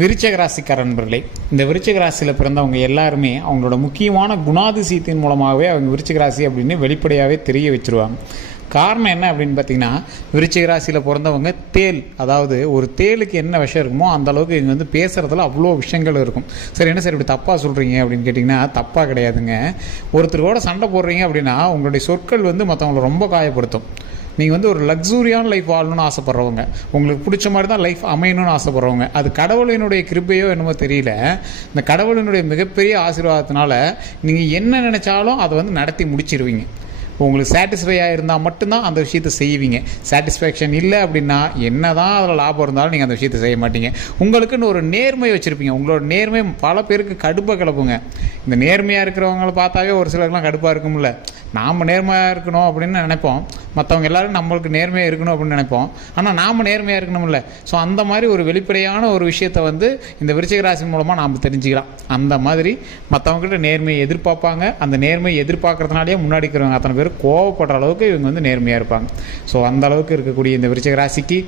விருச்சக ராசிக்கார நண்பர்களே இந்த விருச்சக ராசியில் பிறந்தவங்க எல்லாருமே அவங்களோட முக்கியமான குணாதிசயத்தின் மூலமாகவே அவங்க விருச்சக ராசி அப்படின்னு வெளிப்படையாகவே தெரிய வச்சுருவாங்க. காரணம் என்ன அப்படின்னு பார்த்தீங்கன்னா விருச்சிக ராசியில் பிறந்தவங்க தேல் அதாவது ஒரு தேலுக்கு என்ன விஷயம் இருக்குமோ அந்த அளவுக்கு இங்கே வந்து பேசுகிறதுல அவ்வளோ விஷயங்கள் இருக்கும். சரி என்ன சார் இப்படி தப்பாக சொல்கிறீங்க அப்படின்னு கேட்டிங்கன்னா தப்பாக கிடையாதுங்க. ஒருத்தரோட சண்டை போடுறீங்க அப்படின்னா உங்களுடைய சொற்கள் வந்து மற்றவங்களை ரொம்ப காயப்படுத்தும். நீங்கள் வந்து ஒரு லக்ஸூரியான லைஃப் வாழணும்னு ஆசைப்பட்றவங்க உங்களுக்கு பிடிச்ச மாதிரி தான் லைஃப் அமையணும்னு ஆசைப்பட்றவங்க அது கடவுளினுடைய கிருபையோ என்னமோ தெரியல. இந்த கடவுளினுடைய மிகப்பெரிய ஆசீர்வாதத்தினால நீங்கள் என்ன நினச்சாலும் அதை வந்து நடத்தி முடிச்சிருவீங்க. உங்களுக்கு சாட்டிஸ்ஃபையாக இருந்தால் மட்டும்தான் அந்த விஷயத்தை செய்வீங்க. சாட்டிஸ்ஃபேக்ஷன் இல்லை அப்படின்னா என்ன தான் அதில் லாபம் இருந்தாலும் நீங்கள் அந்த விஷயத்தை செய்ய மாட்டீங்க. உங்களுக்குன்னு ஒரு நேர்மை வச்சுருப்பீங்க. உங்களோட நேர்மை பல பேருக்கு கடுப்பை கிளப்புங்க. இந்த நேர்மையாக இருக்கிறவங்கள பார்த்தாவே ஒரு சிலருக்குலாம் கடுப்பாக இருக்கும்ல. நாம் நேர்மையாக இருக்கணும் அப்படின்னு நினைப்போம். மற்றவங்க எல்லாரும் நம்மளுக்கு நேர்மையாக இருக்கணும் அப்படின்னு நினைப்போம். ஆனால் நாம் நேர்மையாக இருக்கணும்ல. ஸோ அந்த மாதிரி ஒரு வெளிப்படையான ஒரு விஷயத்தை வந்து இந்த விருச்சிக ராசி மூலமாக நாம் தெரிஞ்சுக்கலாம். அந்த மாதிரி மற்றவங்ககிட்ட நேர்மையை எதிர்பார்ப்பாங்க. அந்த நேர்மையை எதிர்பார்க்கறதுனாலே முன்னாடி இருக்கிறவங்க அத்தனை பேர் கோவப்படுற அளவுக்கு இவங்க வந்து நேர்மையாக இருப்பாங்க. ஸோ அந்த அளவுக்கு இருக்கக்கூடிய இந்த விருச்சிக ராசிக்கு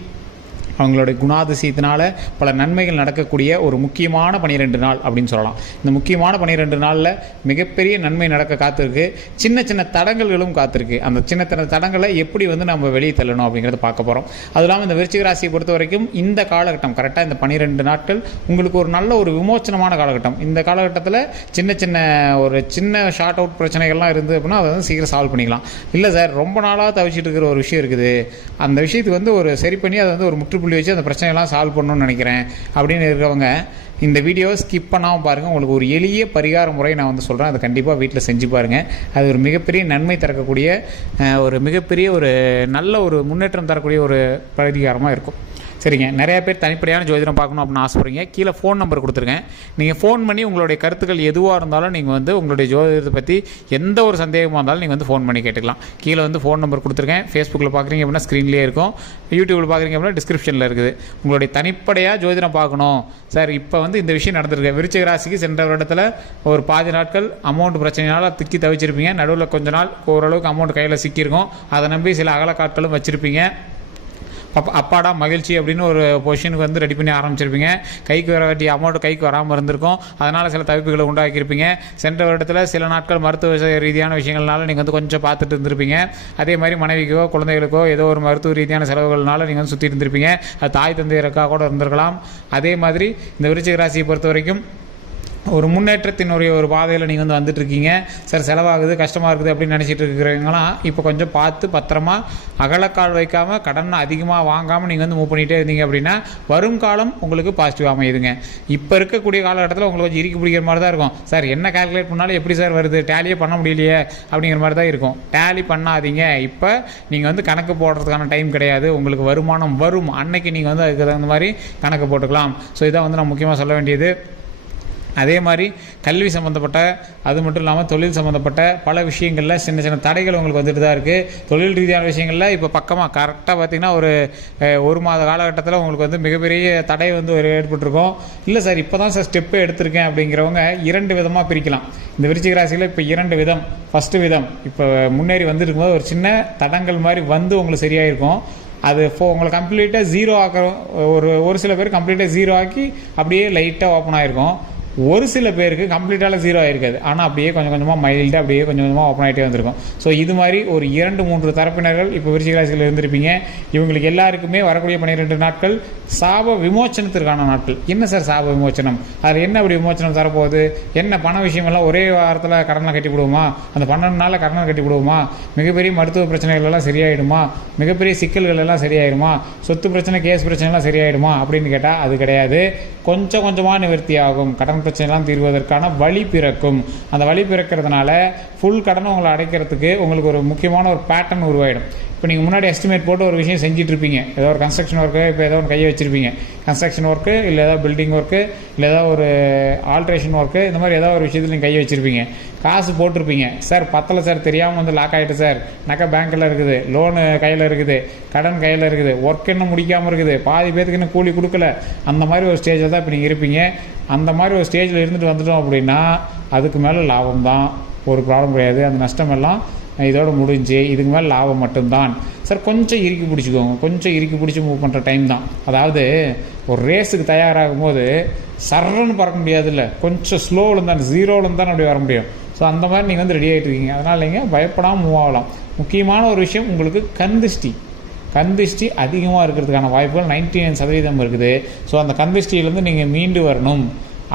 அவங்களுடைய குணாதிசயத்தினால பல நன்மைகள் நடக்கக்கூடிய ஒரு முக்கியமான பனிரெண்டு நாள் அப்படின்னு சொல்லலாம். இந்த முக்கியமான பனிரெண்டு நாளில் மிகப்பெரிய நன்மை நடக்க காத்திருக்கு. சின்ன சின்ன தடங்கல்களும் காத்திருக்கு. அந்த சின்ன சின்ன தடங்களை எப்படி வந்து நம்ம வெளியே தள்ளணும் அப்படிங்கிறத பார்க்க போகிறோம் அது இல்லாமல் இந்த விருச்சிக ராசியை பொறுத்த வரைக்கும் இந்த காலகட்டம் கரெக்டாக இந்த பனிரெண்டு நாட்கள் உங்களுக்கு ஒரு நல்ல ஒரு விமோச்சனமான காலகட்டம். இந்த காலகட்டத்தில் சின்ன சின்ன ஒரு சின்ன ஷார்ட் அவுட் பிரச்சனைகள்லாம் இருந்து அப்படின்னா அதை வந்து சீக்கிரம் சால்வ் பண்ணிக்கலாம். இல்லை சார் ரொம்ப நாளாக தவிச்சிட்டு இருக்கிற ஒரு விஷயம் இருக்குது. அந்த விஷயத்துக்கு வந்து ஒரு சரி பண்ணி அதை வந்து ஒரு முற்றுப்புள்ளி வச்சு அந்த பிரச்சனையெல்லாம் சால்வ் பண்ணணும்னு நினைக்கிறேன். அப்படின்னு இருக்கிறவங்க இந்த வீடியோவை ஸ்கிப் பண்ணாமல் பாருங்கள் உங்களுக்கு ஒரு எளிய பரிகார முறை நான் வந்து சொல்கிறேன் அதை கண்டிப்பாக வீட்டில் செஞ்சு பாருங்கள் அது ஒரு மிகப்பெரிய நன்மை தரக்கூடிய ஒரு மிகப்பெரிய ஒரு நல்ல ஒரு முன்னேற்றம் தரக்கூடிய ஒரு பரிகாரமாக இருக்கும். சரிங்க. நிறைய பேர் தனிப்படையான ஜோதிடம் பார்க்கணும் அப்படின்னு ஆசைப்படுறீங்க. கீழே ஃபோன் நம்பர் கொடுத்துருக்கேன். நீங்கள் ஃபோன் பண்ணி உங்களுடைய கருத்துக்கள் எதுவாக இருந்தாலும் நீங்கள் வந்து உங்களுடைய ஜோதிடத்தை பற்றி எந்த ஒரு சந்தேகமாக இருந்தாலும் நீங்கள் வந்து ஃபோன் பண்ணி கேட்டுக்கலாம். கீழே வந்து ஃபோன் நம்பர் கொடுத்துருக்கேன். ஃபேஸ்புக்கில் பார்க்குறீங்க அப்படின்னா ஸ்க்ரீன்லேயே இருக்கும். யூடியூப்பில் பார்க்குறீங்க அப்படின்னா டிஸ்கிரிப்ஷனில் இருக்குது. உங்களுடைய தனிப்படையாக ஜோதிடம் பார்க்கணும். சார் இப்போ வந்து இந்த விஷயம் நடந்திருக்கு. விருச்சிக ராசிக்கு சென்ற வருடத்தில் ஒரு பாதி நாட்கள் அமௌண்ட் பிரச்சனையால் திக்கி தவிச்சிருப்பீங்க. நடுவில் கொஞ்ச நாள் ஓரளவுக்கு அமௌண்ட் கையில் சிக்கியிருக்கும். அதை நம்பி சில அகலக்காட்களும் வச்சுருப்பீங்க. அப்பா அப்பாடா மகிழ்ச்சி அப்படின்னு ஒரு பொசிஷனுக்கு வந்து ரெடி பண்ணி ஆரம்பிச்சிருப்பீங்க. கைக்கு வர வேண்டிய அமௌண்ட் கைக்கு வராமல் இருந்திருக்கும். அதனால் சில தவிப்புகளை உண்டாக்கியிருப்பீங்க. சென்ற வருடத்தில் சில நாட்கள் மருத்துவ ரீதியான விஷயங்கள்னால நீங்கள் வந்து கொஞ்சம் பார்த்துட்டு இருந்திருப்பீங்க. அதே மாதிரி மனைவிக்கோ குழந்தைகளுக்கோ ஏதோ ஒரு மருத்துவ ரீதியான செலவுகள்னால நீங்கள் வந்து சுற்றி இருந்திருப்பீங்க. அது தாய் தந்தையருக்காக கூட இருந்திருக்கலாம். அதே மாதிரி இந்த விருச்சிக ராசியை பொறுத்த வரைக்கும் ஒரு முன்னேற்றத்தினுடைய ஒரு பாதையில் நீங்கள் வந்து வந்துட்டு இருக்கீங்க சார் செலவாகுது கஷ்டமாக இருக்குது அப்படின்னு நினச்சிட்டு இருக்கிறவங்களாம் இப்போ கொஞ்சம் பார்த்து பத்திரமா அகலக்கால் வைக்காமல் கடன் அதிகமாக வாங்காமல் நீங்கள் வந்து மூவ் பண்ணிகிட்டே இருந்தீங்க அப்படின்னா வரும் காலம் உங்களுக்கு பாசிட்டிவ் அமையுதுங்க. இப்போ இருக்கக்கூடிய காலகட்டத்தில் உங்களுக்கு கொஞ்சம் இறுக்கி பிடிக்கிற மாதிரி தான் இருக்கும். சார் என்ன கால்குலேட் பண்ணாலும் எப்படி சார் வருது? டேலியே பண்ண முடியலையே அப்படிங்கிற மாதிரி தான் இருக்கும். டேலி பண்ணாதீங்க. இப்போ நீங்கள் வந்து கணக்கு போடுறதுக்கான டைம் கிடையாது. உங்களுக்கு வருமானம் வரும். அன்னைக்கு நீங்கள் வந்து அதுக்கு தகுந்த மாதிரி கணக்கு போட்டுக்கலாம். ஸோ இதான் வந்து நான் முக்கியமாக சொல்ல வேண்டியது. அதே மாதிரி கல்வி சம்மந்தப்பட்ட அது மட்டும் இல்லாமல் தொழில் சம்மந்தப்பட்ட பல விஷயங்களில் சின்ன சின்ன தடைகள் உங்களுக்கு வந்துட்டு தான் இருக்குது தொழில் ரீதியான விஷயங்களில் இப்போ பக்கமாக கரெக்டாக பார்த்தீங்கன்னா ஒரு ஒரு மாத காலகட்டத்தில் உங்களுக்கு வந்து மிகப்பெரிய தடை வந்து ஒரு ஏற்பட்டிருக்கும். இல்லை சார் இப்போ தான் சார் ஸ்டெப்பே எடுத்திருக்கேன் அப்படிங்கிறவங்க இரண்டு விதமாக பிரிக்கலாம். இந்த விருச்சிக ராசியில் இப்போ இரண்டு விதம். ஃபஸ்ட்டு விதம் இப்போ முன்னேறி வந்துருக்கும்போது ஒரு சின்ன தடங்கள் மாதிரி வந்து உங்களுக்கு சரியாயிருக்கும். அது ஃபோ உங்களை கம்ப்ளீட்டாக ஜீரோ ஆக்கிற ஒரு ஒரு சில பேர் கம்ப்ளீட்டாக ஜீரோ ஆக்கி அப்படியே லைட்டாக ஓப்பன் ஆகிருக்கும் ஒரு சில பேருக்கு கம்ப்ளீட்டாக ஜீரோ ஆகிருக்காது ஆனால் அப்படியே கொஞ்சம் கொஞ்சமாக மைல்டாக அப்படியே கொஞ்சம் கொஞ்சமாக ஓப்பன் ஆகிட்டே வந்திருக்கும். ஸோ இது மாதிரி ஒரு இரண்டு மூன்று தரப்பினர்கள் இப்போ விருச்சிக ராசியில் இருந்திருப்பீங்க. இவங்களுக்கு எல்லாருக்குமே வரக்கூடிய பன்னிரெண்டு நாட்கள் சாப விமோச்சனத்திற்கான நாட்கள். என்ன சார் சாப விமோச்சனம்? அதில் என்ன அப்படி விமோச்சனம் தரப்போகுது? என்ன பண விஷயமெல்லாம் ஒரே வாரத்தில் கடனை கட்டி விடுவோமா அந்த பன்னெண்டு நாளில் கடனை கட்டி விடுவோமா மிகப்பெரிய மருத்துவ பிரச்சனைகள் எல்லாம் சரியாயிடுமா? மிகப்பெரிய சிக்கல்கள் எல்லாம் சரியாயிடுமா சொத்து பிரச்சனை கேஸ் பிரச்சனைலாம் சரியாயிடுமா? அப்படின்னு கேட்டால் அது கிடையாது. கொஞ்சம் கொஞ்சமாக நிவர்த்தி ஆகும் கடன் பிரச்சனைலாம் தீர்வதற்கான வழி பிறக்கும். அந்த வழி பிறக்கிறதுனால ஃபுல் கடனை உங்களை அடைக்கிறதுக்கு உங்களுக்கு ஒரு முக்கியமான ஒரு பேட்டர்ன் உருவாயிடும். இப்போ நீங்கள் முன்னாடி எஸ்டிமேட் போட்டு ஒரு விஷயம் செஞ்சுட்டு இருப்பீங்க ஏதோ ஒரு கன்ஸ்ட்ரக்ஷன் ஒர்க்கு இப்போ ஏதோ ஒரு கையை வச்சிருப்பீங்க. கன்ஸ்ட்ரக்ஷன் ஒர்க்கு இல்லை ஏதோ பில்டிங் ஒர்க்கு இல்லை ஏதோ ஒரு ஆல்ட்ரேஷன் ஒர்க்கு இந்த மாதிரி ஏதோ ஒரு விஷயத்தில் நீங்கள் கையை வச்சிருப்பீங்க. காசு போட்டிருப்பீங்க. சார் பத்தலை சார் தெரியாமல் வந்து லாக் ஆகிட்டு சார். நகை பேங்க்கில் இருக்குது லோனு கையில் இருக்குது கடன் கையில் இருக்குது ஒர்க் இன்னும் முடிக்காமல் இருக்குது பாதி பேத்துக்கு இன்னும் கூலி கொடுக்கல. அந்த மாதிரி ஒரு ஸ்டேஜில் தான் இப்போ நீங்கள் இருப்பீங்க. அந்த மாதிரி ஒரு ஸ்டேஜில் இருந்துட்டு வந்துட்டோம் அப்படின்னா அதுக்கு மேலே லாபம் தான். ஒரு ப்ராப்ளம் கிடையாது. அந்த நஷ்டம் எல்லாம் இதோட முடிஞ்சு இதுக்கு மேலே லாபம் மட்டும்தான். சார் கொஞ்சம் இறுக்கி பிடிச்சிக்கோங்க. கொஞ்சம் இறுக்கி பிடிச்சி மூவ் பண்ணுற டைம் தான். அதாவது ஒரு ரேஸுக்கு தயாராகும் போது சர்றன்னு பறக்க முடியாதுல்ல. கொஞ்சம் ஸ்லோவில் தான் ஜீரோவில் தான் அப்படி வர முடியும். ஸோ அந்த மாதிரி நீங்கள் வந்து ரெடி ஆகிட்டு இருக்கீங்க அதனால் நீங்கள் பயப்படாமல் மூவ் ஆகலாம். முக்கியமான ஒரு விஷயம் உங்களுக்கு கந்திஷ்டி கந்திஷ்டி அதிகமாக இருக்கிறதுக்கான வாய்ப்புகள் நைன்டி நைன் சதவீதம் இருக்குது. ஸோ அந்த கந்திஷ்டியிலேருந்து நீங்கள் மீண்டு வரணும்.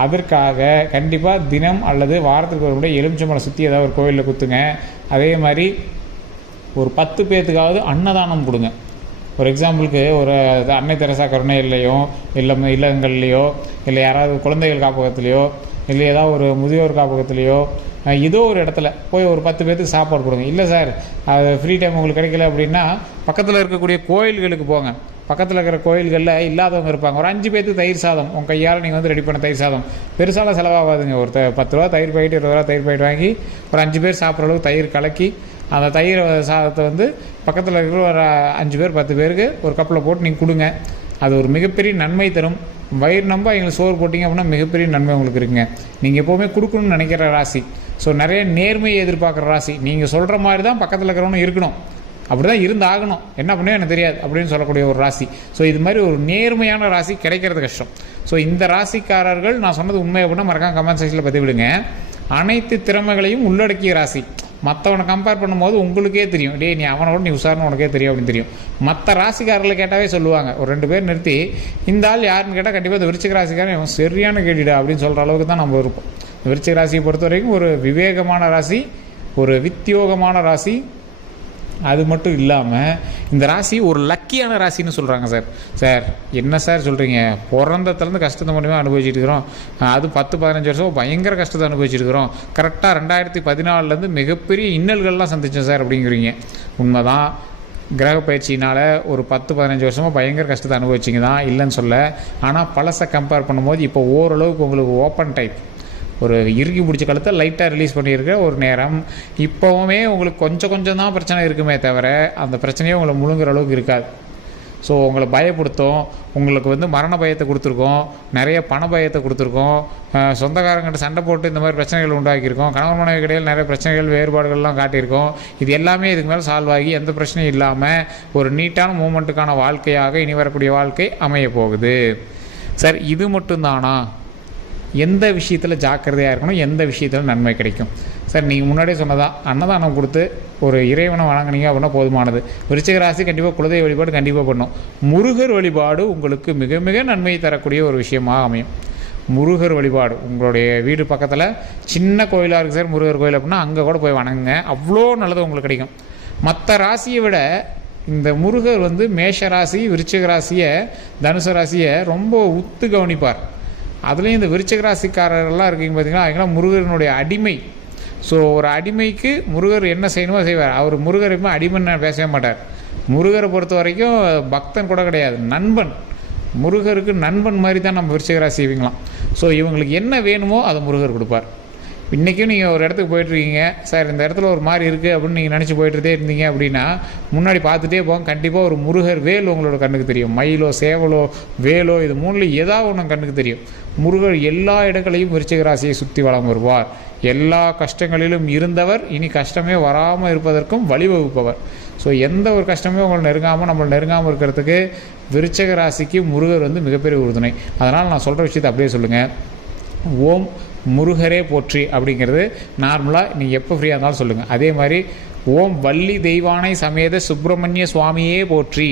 அதற்காக கண்டிப்பாக தினம் அல்லது வாரத்துக்கு ஒரு முறை எலுமிச்சம்பழம் சுற்றி ஏதாவது ஒரு கோயிலில் குத்துங்க. அதே மாதிரி ஒரு பத்து பேர்த்துக்காவது அன்னதானம் கொடுங்க. ஒரு எக்ஸாம்பிளுக்கு ஒரு அன்னை தெரசா கருணை இல்லையோ இல்லை இல்லங்கள்லையோ இல்லை யாராவது குழந்தைகள் காப்பகத்துலேயோ இல்லை ஏதாவது ஒரு முதியோர் காப்பகத்துலேயோ ஏதோ ஒரு இடத்துல போய் ஒரு பத்து பேர்த்துக்கு சாப்பாடு கொடுங்க. இல்லை சார் அது ஃப்ரீ டைம் உங்களுக்கு கிடைக்கல அப்படின்னா பக்கத்தில் இருக்கக்கூடிய கோயில்களுக்கு போங்க. பக்கத்தில் இருக்கிற கோயில்களில் இல்லாதவங்க இருப்பாங்க. ஒரு அஞ்சு பேர்த்து தயிர் சாதம். உங்கள் கையால் நீங்கள் வந்து ரெடி பண்ண தயிர் சாதம். பெருசால செலவாகாதுங்க. ஒரு த- பத்து ரூபா தயிர் பாக்கெட் இருபது ரூபா தயிர் பாக்கெட் வாங்கி ஒரு அஞ்சு பேர் சாப்பிட்ற அளவுக்கு தயிர் கலக்கி அந்த தயிர் சாதத்தை வந்து பக்கத்தில் இருக்கிற ஒரு அஞ்சு பேர் பத்து பேருக்கு ஒரு கப்பில் போட்டு நீங்கள் கொடுங்க. அது ஒரு மிகப்பெரிய நன்மை தரும். வயிறு நம்ப எங்களுக்கு சோறு போட்டிங்க அப்படின்னா மிகப்பெரிய நன்மை உங்களுக்கு இருக்குங்க. நீங்கள் எப்போவுமே கொடுக்கணும்னு நினைக்கிற ராசி. ஸோ நிறைய நேர்மையை எதிர்பார்க்குற ராசி. நீங்கள் சொல்கிற மாதிரி தான் பக்கத்தில் இருக்கிறவனும் இருக்கணும். அப்படி தான் இருந்து ஆகணும் என்ன பண்ணே எனக்கு தெரியாது அப்படின்னு சொல்லக்கூடிய ஒரு ராசி. ஸோ இது மாதிரி ஒரு நேர்மையான ராசி கிடைக்கிறது கஷ்டம். ஸோ இந்த ராசிக்காரர்கள் நான் சொன்னது உண்மை அப்படின்னா மறக்காம கமெண்ட் செக்ஷனில் பதிவிடுங்க. அனைத்து திறமைகளையும் உள்ளடக்கிய ராசி. மற்றவனை கம்பேர் பண்ணும்போது உங்களுக்கே தெரியும். டேய் நீ அவனோட நீ உசாரன்னு உனக்கே தெரியும் அப்படின்னு தெரியும். மற்ற ராசிக்காரர்களை கேட்டாவே சொல்லுவாங்க. ஒரு ரெண்டு பேர் நிறுத்தி இந்த ஆள் யாருன்னு கேட்டால் கண்டிப்பாக இந்த விருச்சிக ராசிக்காரன் இவன் சரியான கேடிடா அப்படின்னு சொல்கிற அளவுக்கு தான் நம்ம இருப்போம். விருச்சிக ராசியை பொறுத்த வரைக்கும் ஒரு விவேகமான ராசி ஒரு வித்தியோகமான ராசி. அது மட்டும் இல்லாமல் இந்த ராசி ஒரு லக்கியான ராசின்னு சொல்கிறாங்க சார். சார் என்ன சார் சொல்கிறீங்க பிறந்தத்துலேருந்து கஷ்டத்தை மட்டுமே அனுபவிச்சுட்டு இருக்கிறோம். அது பத்து பதினஞ்சு வருஷம் பயங்கர கஷ்டத்தை அனுபவிச்சிருக்கிறோம் இருக்கிறோம். கரெக்டாக ரெண்டாயிரத்தி பதினாலுலேருந்து மிகப்பெரிய இன்னல்கள்லாம் சந்திச்சோம் சார் அப்படிங்கிறீங்க. உண்மைதான். கிரக பயிற்சினால் ஒரு பத்து பதினஞ்சு வருஷமாக பயங்கர கஷ்டத்தை அனுபவிச்சிங்க தான் இல்லைன்னு சொல்ல. ஆனால் பழசை கம்பேர் பண்ணும்போது இப்போ ஓரளவுக்கு உங்களுக்கு ஓப்பன் டைப் ஒரு இறுக்கி பிடிச்ச கழுத்தை லைட்டாக ரிலீஸ் பண்ணியிருக்க ஒரு நேரம். இப்போவுமே உங்களுக்கு கொஞ்சம் கொஞ்சம் தான் பிரச்சனை இருக்குமே தவிர அந்த பிரச்சனையே உங்களை முழுங்குற அளவுக்கு இருக்காது. ஸோ உங்களை பயப்படுத்தும். உங்களுக்கு வந்து மரண பயத்தை கொடுத்துருக்கோம். நிறைய பண பயத்தை கொடுத்துருக்கோம். சொந்தக்காரங்கிட்ட சண்டை போட்டு இந்த மாதிரி பிரச்சனைகள் உண்டாக்கியிருக்கோம். கணவன் மனைவி இடையில் நிறைய பிரச்சனைகள் வேறுபாடுகள்லாம் காட்டியிருக்கோம். இது எல்லாமே இதுக்கு மேலே சால்வ் ஆகி எந்த பிரச்சனையும் இல்லாமல் ஒரு நீட்டான மூமெண்ட்டுக்கான வாழ்க்கையாக இனி வரக்கூடிய வாழ்க்கை அமைய போகுது. சார் இது மட்டும்தானா எந்த விஷயத்தில் ஜாக்கிரதையாக இருக்கணும் எந்த விஷயத்தில் நன்மை கிடைக்கும். சார் நீங்கள் முன்னாடியே சொன்னதா அன்னதானம் கொடுத்து ஒரு இறைவனை வணங்குனீங்க அப்படின்னா போதுமானது. விருச்சிக ராசி கண்டிப்பாக குலதெய்வ வழிபாடு கண்டிப்பாக பண்ணும். முருகர் வழிபாடு உங்களுக்கு மிக மிக நன்மை தரக்கூடிய ஒரு விஷயமாக அமையும். முருகர் வழிபாடு உங்களுடைய வீடு பக்கத்தில் சின்ன கோயிலாக இருக்குது சார் முருகர் கோயில் அப்படின்னா அங்கே கூட போய் வணங்குங்க. அவ்வளோ நல்லது உங்களுக்கு கிடைக்கும். மற்ற ராசியை விட இந்த முருகர் வந்து மேஷ ராசி விருச்சிக ராசியை தனுசு ராசியை ரொம்ப உத்து கவனிப்பார். அதுலேயும் இந்த விருச்சகராசிக்காரர்கள்லாம் இருக்கீங்க பார்த்தீங்கன்னா அவங்களாம் முருகனுடைய அடிமை. ஸோ ஒரு அடிமைக்கு முருகர் என்ன செய்யணுமோ செய்வார். அவர் முருகர் எப்பவுமே அடிமைன்னு பேசவே மாட்டார். முருகரை பொறுத்த வரைக்கும் பக்தன் கூட கிடையாது நண்பன். முருகருக்கு நண்பன் மாதிரி தான் நம்ம விருச்சிகராசி இவங்களாம் ஸோ இவங்களுக்கு என்ன வேணுமோ அதை முருகர் கொடுப்பார். இன்றைக்கும் நீங்கள் ஒரு இடத்துக்கு போயிட்டுருக்கீங்க சார் இந்த இடத்துல ஒரு மாதிரி இருக்குது அப்படின்னு நீங்கள் நினச்சி போயிட்டுதே இருந்தீங்க அப்படின்னா முன்னாடி பார்த்துட்டே போங்க. கண்டிப்பாக ஒரு முருகர் வேல் உங்களோட கண்ணுக்கு தெரியும். மயிலோ சேவலோ வேலோ இது மூணில் ஏதாவது ஒன்று கண்ணுக்கு தெரியும். முருகர் எல்லா இடங்களையும் விருச்சிக ராசியை சுற்றி வளம் வருவார். எல்லா கஷ்டங்களிலும் இருந்தவர் இனி கஷ்டமே வராமல் இருப்பதற்கும் வழிவகுப்பவர் ஸோ எந்த ஒரு கஷ்டமே உங்களை நெருங்காமல் நம்மளை நெருங்காமல் இருக்கிறதுக்கு விருச்சக ராசிக்கு முருகர் வந்து மிகப்பெரிய உறுதுணை. அதனால் நான் சொல்கிற விஷயத்தை அப்படியே சொல்லுங்கள் ஓம் முருகரே போற்றி அப்படிங்கிறது நார்மலாக நீங்கள் எப்போ ஃப்ரீயாக இருந்தாலும் சொல்லுங்கள் அதே மாதிரி ஓம் வள்ளி தெய்வானை சமேத சுப்பிரமணிய சுவாமியே போற்றி.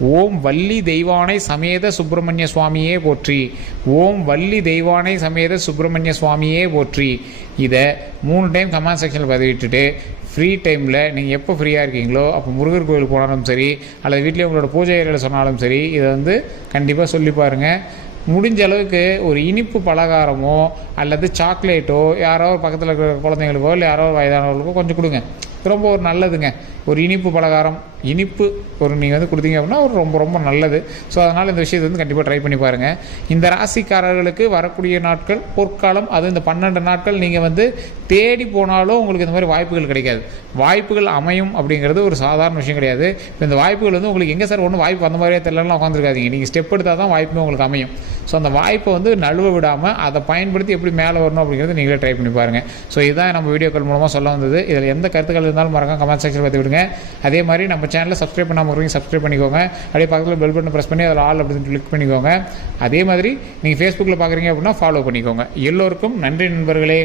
ஓம் வள்ளி தெய்வானை சமேத சுப்பிரமணிய சுவாமியே போற்றி. ஓம் வள்ளி தெய்வானை சமேத சுப்பிரமணிய சுவாமியே போற்றி. இதை மூணு டைம் கமெண்ட் செக்ஷனில் பதிவிட்டுட்டு ஃப்ரீ டைமில் நீங்கள் எப்போ ஃப்ரீயாக இருக்கீங்களோ அப்போ முருகர் கோயில் போனாலும் சரி அல்லது வீட்டிலே உங்களோட பூஜை ஏரியாவில் சொன்னாலும் சரி இதை வந்து கண்டிப்பாக சொல்லி பாருங்கள் முடிஞ்ச அளவுக்கு ஒரு இனிப்பு பலகாரமோ அல்லது சாக்லேட்டோ யாரோ பக்கத்தில் இருக்கிற குழந்தைங்களுக்கோ இல்லை யாரோ வயதானவர்களுக்கோ கொஞ்சம் கொடுங்க. ரொம்ப ஒரு நல்லதுங்க. ஒரு இனிப்பு பலகாரம் இனிப்பு ஒரு நீங்கள் வந்து கொடுத்தீங்க அப்படின்னா ஒரு ரொம்ப ரொம்ப நல்லது. ஸோ அதனால் இந்த விஷயத்தை வந்து கண்டிப்பாக ட்ரை பண்ணி பாருங்கள் இந்த ராசிக்காரர்களுக்கு வரக்கூடிய நாட்கள் பொற்காலம் அது இந்த பன்னெண்டு நாட்கள் நீங்கள் வந்து தேடி போனாலும் உங்களுக்கு இந்த மாதிரி வாய்ப்புகள் கிடைக்காது. வாய்ப்புகள் அமையும் அப்படிங்கிறது ஒரு சாதாரண விஷயம் கிடையாது. இப்போ இந்த வாய்ப்புகள் வந்து உங்களுக்கு எங்கே சார் ஒன்றும் வாய்ப்பு அந்த மாதிரியே தெரியலாம் உட்காந்துருக்காதீங்க நீங்கள் ஸ்டெப் எடுத்தால் தான் வாய்ப்புமே உங்களுக்கு அமையும். ஸோ அந்த வாய்ப்பை வந்து நழுவ விடாமல் அதை பயன்படுத்தி எப்படி மேலே வரணும் அப்படிங்கிறது நீங்களே ட்ரை பண்ணி பாருங்கள் ஸோ இதுதான் நம்ம வீடியோக்கள் மூலமாக சொல்ல வந்தது. இதில் எந்த கருத்துக்கள் இருந்தாலும் மறக்காம கமெண்ட் செக்ஷன் பார்த்து விடுங்க அதே மாதிரி நம்ம சேனலை சப்ஸ்கிரைப் பண்ணாமல் இருக்கீங்க சப்ஸ்கிரைப் பண்ணிக்கோங்க. அப்படியே பக்கத்தில் பெல் பட்டன் ப்ரெஸ் பண்ணி அதில் ஆல் அப்படின்னு கிளிக் பண்ணிக்கோங்க. அதே மாதிரி நீங்கள் ஃபேஸ்புக்கில் பார்க்குறீங்க அப்படின்னா ஃபாலோ பண்ணிக்கோங்க. எல்லோருக்கும் நன்றி நண்பர்களே.